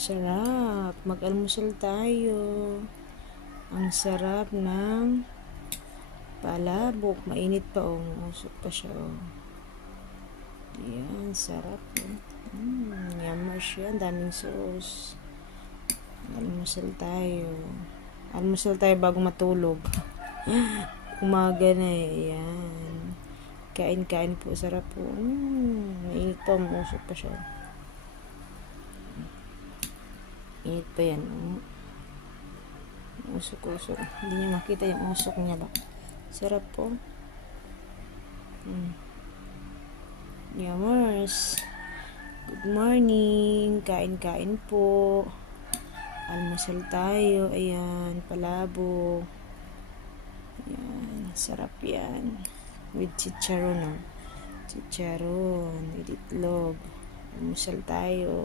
Sarap. Mag-almusal tayo. Ang sarap ng palabok. Mainit pa, oh. Usok pa siya, oh. Yan, sarap, oh. Yummers yan. Daming sauce. Almusal tayo. Almusal tayo bago matulog. Umaga na, eh. Yan. Kain-kain po. Sarap po. Mainit pa. Usok pa siya. Init pa yan. Usok-usok. Hindi niya makita yung usok niya ba. Sarap po. Yummers. Good morning. Kain-kain po. Almusal tayo. Ayan. Palabo. Ayan. Sarap yan. With chicharon. Chicharon. With itlog. Almusal tayo.